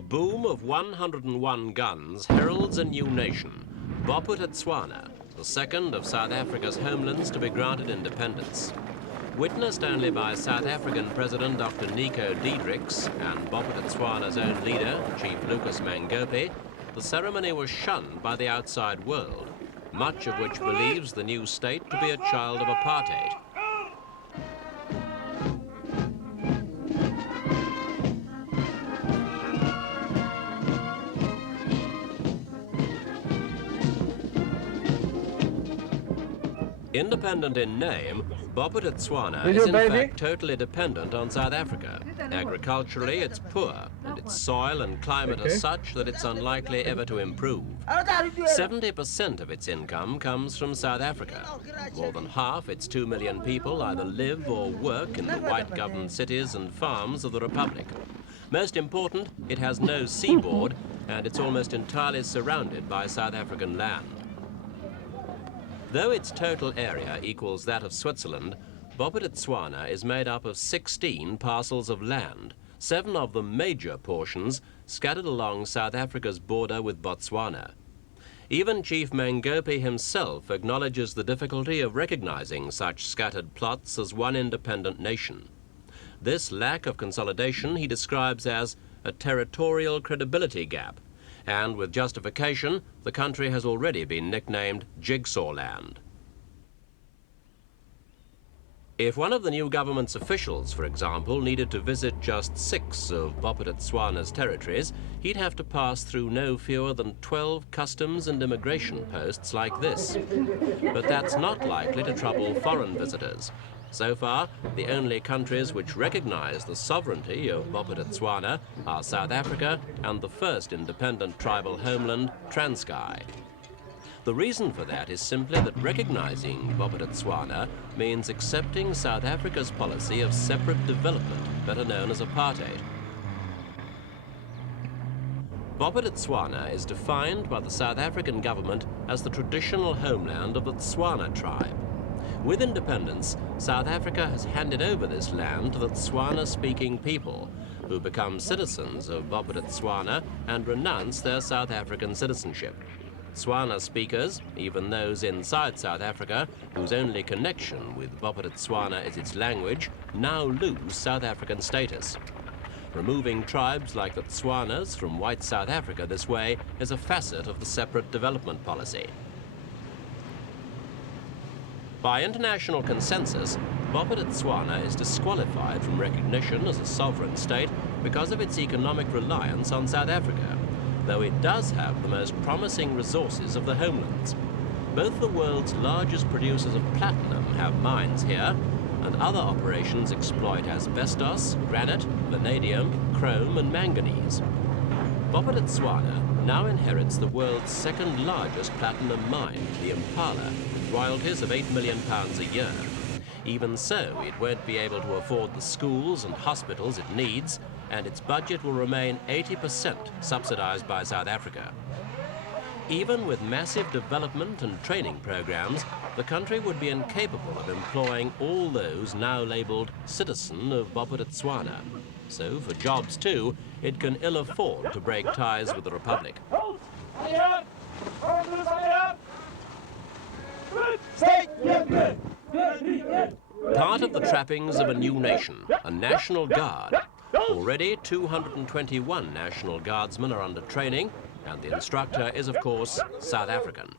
The boom of 101 guns heralds a new nation, Bophutatswana, the second of South Africa's homelands to be granted independence. Witnessed only by South African President Dr. Nico Diedrichs and Bophutatswana's own leader, Chief Lucas Mangope, the ceremony was shunned by the outside world, much of which believes the new state to be a child of apartheid. Independent in name, Bophutatswana is in fact totally dependent on South Africa. Agriculturally, it's poor, and its soil and climate are such that it's unlikely ever to improve. 70% of its income comes from South Africa. More than half its 2 million people either live or work in the white-governed cities and farms of the Republic. Most important, it has no seaboard, and it's almost entirely surrounded by South African land. Though its total area equals that of Switzerland, Bophutatswana is made up of 16 parcels of land, 7 of them major portions scattered along South Africa's border with Botswana. Even Chief Mangope himself acknowledges the difficulty of recognizing such scattered plots as one independent nation. This lack of consolidation he describes as a territorial credibility gap, and with justification, the country has already been nicknamed Jigsaw Land. If one of the new government's officials, for example, needed to visit just 6 of Bophutatswana's territories, he'd have to pass through no fewer than 12 customs and immigration posts like this. But that's not likely to trouble foreign visitors. So far, the only countries which recognize the sovereignty of Bophutatswana are South Africa and the first independent tribal homeland, Transkei. The reason for that is simply that recognizing Bophutatswana means accepting South Africa's policy of separate development, better known as apartheid. Bophutatswana is defined by the South African government as the traditional homeland of the Tswana tribe. With independence, South Africa has handed over this land to the Tswana-speaking people, who become citizens of Bophutatswana and renounce their South African citizenship. Tswana speakers, even those inside South Africa, whose only connection with Bophutatswana is its language, now lose South African status. Removing tribes like the Tswanas from white South Africa this way is a facet of the separate development policy. By international consensus, Bophutatswana is disqualified from recognition as a sovereign state because of its economic reliance on South Africa, though it does have the most promising resources of the homelands. Both the world's largest producers of platinum have mines here, and other operations exploit asbestos, granite, vanadium, chrome and manganese. Bophutatswana now inherits the world's second largest platinum mine, the Impala, with royalties of £8 million a year. Even so, it won't be able to afford the schools and hospitals it needs, and its budget will remain 80% subsidized by South Africa. Even with massive development and training programs, the country would be incapable of employing all those now labeled citizen of Bophutatswana. So, for jobs too, it can ill afford to break ties with the Republic. Part of the trappings of a new nation, a National Guard. Already 221 National Guardsmen are under training, and the instructor is, of course, South African.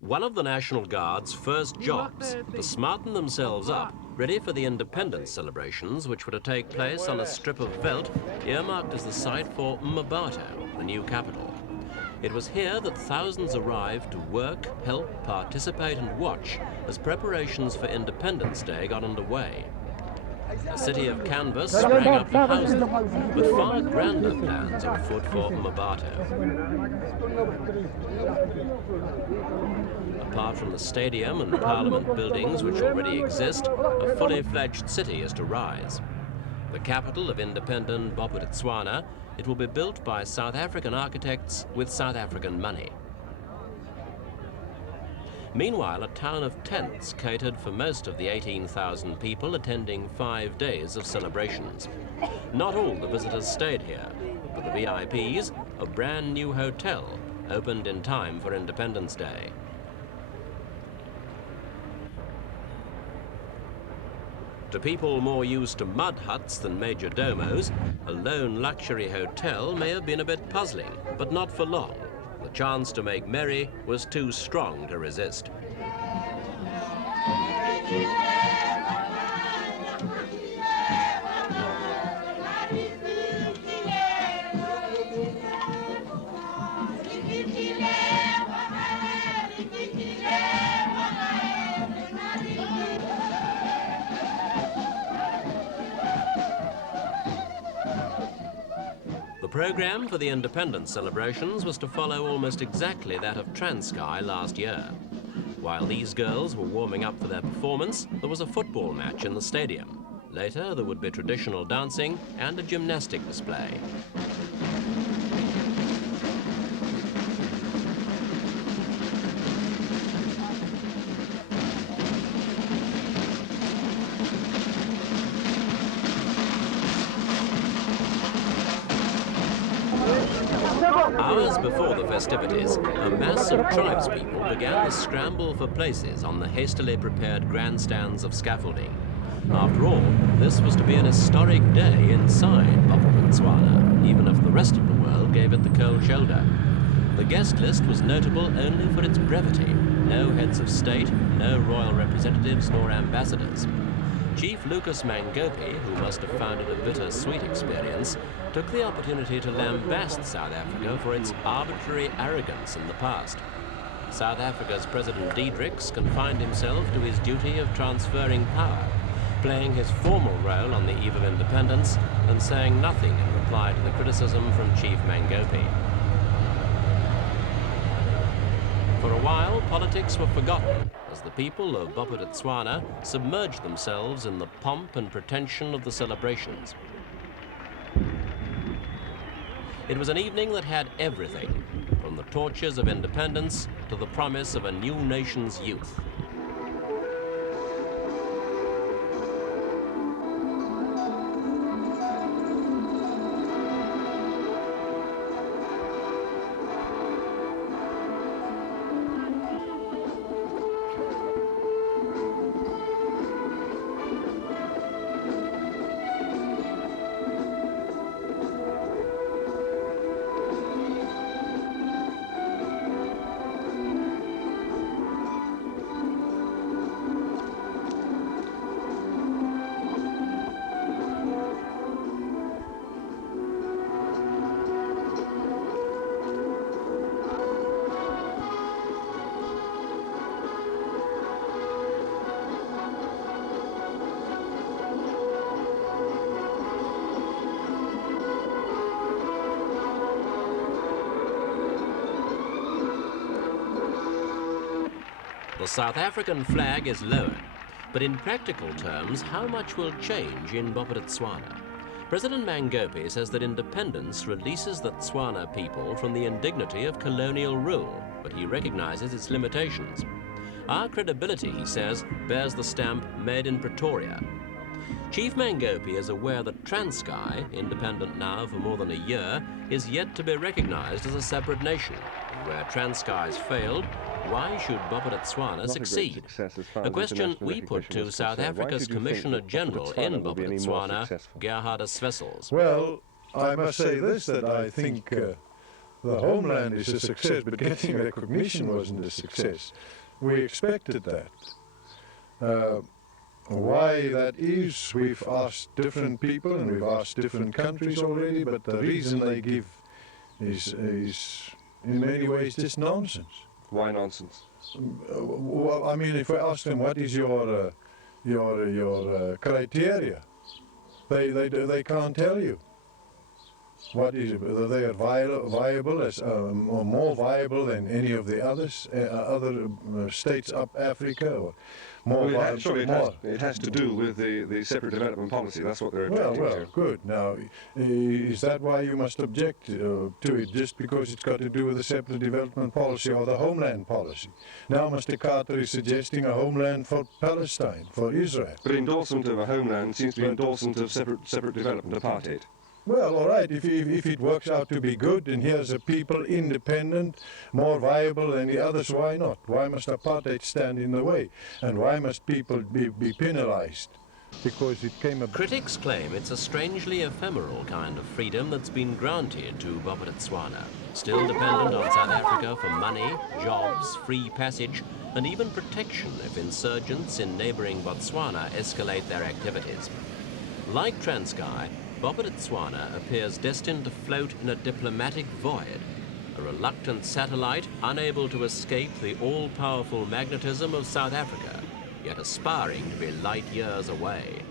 One of the National Guard's first jobs, to smarten themselves up, ready for the independence celebrations which were to take place on a strip of veldt earmarked as the site for Mmabatho, the new capital. It was here that thousands arrived to work, help, participate and watch as preparations for Independence Day got underway. A city of canvas sprang up to house them, but far grander plans are afoot for Mmabatho. Apart from the stadium and parliament buildings which already exist, a fully fledged city is to rise. The capital of independent Bophutatswana, it will be built by South African architects with South African money. Meanwhile, a town of tents catered for most of the 18,000 people attending 5 days of celebrations. Not all the visitors stayed here. For the VIPs, a brand new hotel opened in time for Independence Day. To people more used to mud huts than major domos, a lone luxury hotel may have been a bit puzzling, but not for long. The chance to make merry was too strong to resist. The program for the independence celebrations was to follow almost exactly that of Transkei last year. While these girls were warming up for their performance, there was a football match in the stadium. Later, there would be traditional dancing and a gymnastic display. Hours before the festivities, a mass of tribespeople began to scramble for places on the hastily prepared grandstands of scaffolding. After all, this was to be an historic day inside Bophutatswana, even if the rest of the world gave it the cold shoulder. The guest list was notable only for its brevity. No heads of state, no royal representatives nor ambassadors. Chief Lucas Mangope, who must have found it a bitter-sweet experience, took the opportunity to lambast South Africa for its arbitrary arrogance in the past. South Africa's President Diedrichs confined himself to his duty of transferring power, playing his formal role on the eve of independence and saying nothing in reply to the criticism from Chief Mangope. For a while, politics were forgotten as the people of Bophutatswana submerged themselves in the pomp and pretension of the celebrations. It was an evening that had everything, from the torches of independence to the promise of a new nation's youth. The South African flag is lowered, but in practical terms, how much will change in Bophutatswana? President Mangope says that independence releases the Tswana people from the indignity of colonial rule, but he recognizes its limitations. Our credibility, he says, bears the stamp made in Pretoria. Chief Mangope is aware that Transkei, independent now for more than a year, is yet to be recognized as a separate nation. Where Transkei's failed, why should Bophutatswana succeed? A question we put to South Africa's Commissioner General in Bophutatswana, Gerhardus Wessels. Well, I must say this, that I think the homeland is a success, but getting recognition wasn't a success. We expected that. Why that is, we've asked different people and we've asked different countries already, but the reason they give is in many ways just nonsense. Why nonsense? Well, I mean, if I ask them what is your criteria, they can't tell you. What is it? Whether they are viable as or more viable than any of the others, other states up Africa, or more Well, viable? it has to do with the separate development policy. That's what they're objecting to. Good. Now, is that why you must object to it, just because it's got to do with the separate development policy or the homeland policy? Now Mr. Carter is suggesting a homeland for Palestine, for Israel. But endorsement of a homeland seems to be endorsement of separate development, apartheid. Well, all right, if it works out to be good, and here's a people independent, more viable than the others, why not? Why must apartheid stand in the way? And why must people be penalized? Because it came about. Critics claim it's a strangely ephemeral kind of freedom that's been granted to Bophutatswana, still dependent on South Africa for money, jobs, free passage, and even protection if insurgents in neighboring Botswana escalate their activities. Like Transkei, Bophutatswana appears destined to float in a diplomatic void, a reluctant satellite unable to escape the all-powerful magnetism of South Africa, yet aspiring to be light years away.